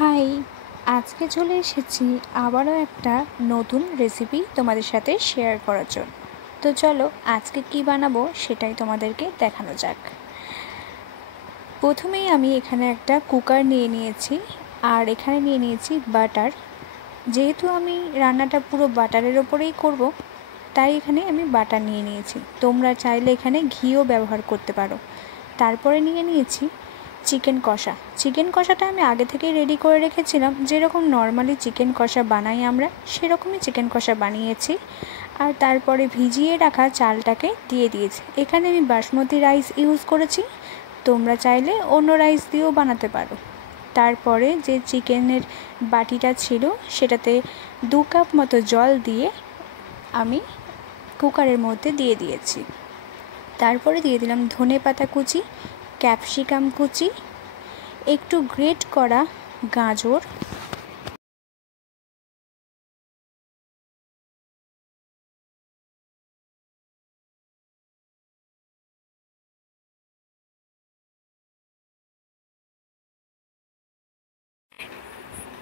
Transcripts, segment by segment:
High, আজকে চলে এসেছি আবারও একটা নতুন রেসিপি তোমাদের সাথে শেয়ার করার জন্য। তো চলো আজকে কি বানাবো সেটাই তোমাদেরকে দেখানো যাক। প্রথমেই আমি এখানে একটা কুকার নিয়ে নিয়েছি আর এখানে নিয়ে নিয়েছি বাটার। যেহেতু আমি রান্নাটা পুরো বাটারের ওপরেই করব, তাই এখানে আমি বাটার নিয়ে নিয়েছি। তোমরা চাইলে এখানে ঘিও ব্যবহার করতে পারো। তারপরে নিয়ে নিয়েছি চিকেন কষা। চিকেন কষাটা আমি আগে থেকেই রেডি করে রেখেছিলাম, যেরকম নর্মালি চিকেন কষা বানাই আমরা সেরকমই চিকেন কষা বানিয়েছি। আর তারপরে ভিজিয়ে রাখা চালটাকে দিয়ে দিয়েছি। এখানে আমি বাসমতি রাইস ইউজ করেছি, তোমরা চাইলে অন্য রাইস দিয়েও বানাতে পারো। তারপরে যে চিকেনের বাটিটা ছিল সেটাতে 2 কাপ মতো জল দিয়ে আমি কুকারের মধ্যে দিয়ে দিয়েছি। তারপরে দিয়ে দিলাম ধনেপাতা কুচি, ক্যাপসিকাম কুচি, একটু গ্রেট করা গাজর,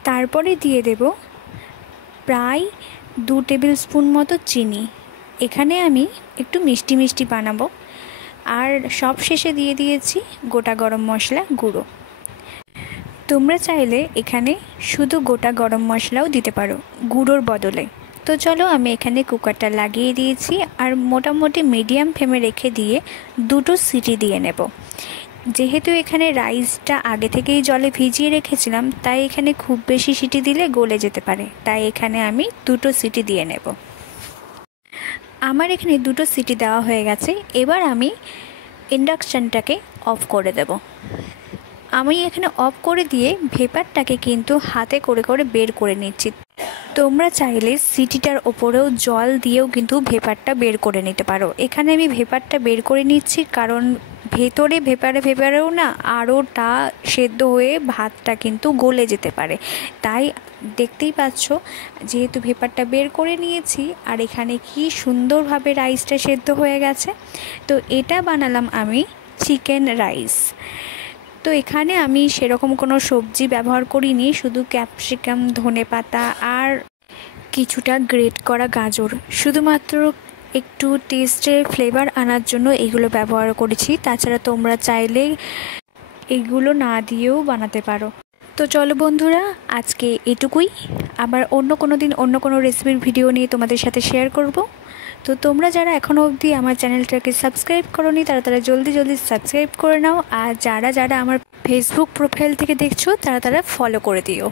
তারপরে দিয়ে দেব প্রায় 2 টেবিল স্পুন মতো চিনি। এখানে আমি একটু মিষ্টি মিষ্টি বানাবো। আর সব শেষে দিয়ে দিয়েছি গোটা গরম মশলা গুঁড়ো। তোমরা চাইলে এখানে শুধু গোটা গরম মশলাও দিতে পারো গুঁড়োর বদলে। তো চলো আমি এখানে কুকারটা লাগিয়ে দিয়েছি আর মোটামুটি মিডিয়াম ফ্লেমে রেখে দিয়ে 2টো সিটি দিয়ে নেব। যেহেতু এখানে রাইসটা আগে থেকেই জলে ভিজিয়ে রেখেছিলাম, তাই এখানে খুব বেশি সিটি দিলে গলে যেতে পারে, তাই এখানে আমি 2টো সিটি দিয়ে নেব। আমার এখানে 2টো সিটি দেওয়া হয়ে গেছে। এবার আমি ইন্ডাকশানটাকে অফ করে দেব। আমি এখানে অফ করে দিয়ে ভেপারটাকে কিন্তু হাতে করে করে বের করে নিচ্ছি। তোমরা চাইলে সিটিটার ওপরেও জল দিয়েও কিন্তু ভেপারটা বের করে নিতে পারো। এখানে আমি ভেপারটা বের করে নিচ্ছি কারণ ভেতরে ভেপারেও না আরোটা সেদ্ধ হয়ে ভাতটা কিন্তু গলে যেতে পারে। তাই দেখতেই পাচ্ছ, যেহেতু ভেপারটা বের করে নিয়েছি আর এখানে কি সুন্দরভাবে রাইসটা সেদ্ধ হয়ে গেছে। তো এটা বানালাম আমি চিকেন রাইস। তো এখানে আমি সেরকম কোনো সবজি ব্যবহার করিনি, শুধু ক্যাপসিকাম, ধনেপাতা আর কিছুটা গ্রেট করা গাজর, শুধুমাত্র একটু টেস্টের ফ্লেভার আনার জন্য এগুলো ব্যবহার করেছি। তাছাড়া তোমরা চাইলে এগুলো না দিয়েও বানাতে পারো। তো চলো বন্ধুরা, আজকে এটুকুই। আবার অন্য কোনো দিন অন্য কোনো রেসিপির ভিডিও নিয়ে তোমাদের সাথে শেয়ার করব। তো তোমরা যারা এখনও অবধি আমার চ্যানেলটাকে সাবস্ক্রাইব করোনি তারা জলদি সাবস্ক্রাইব করে নাও। আর যারা আমার ফেসবুক প্রোফাইল থেকে দেখছো তারা ফলো করে দিও।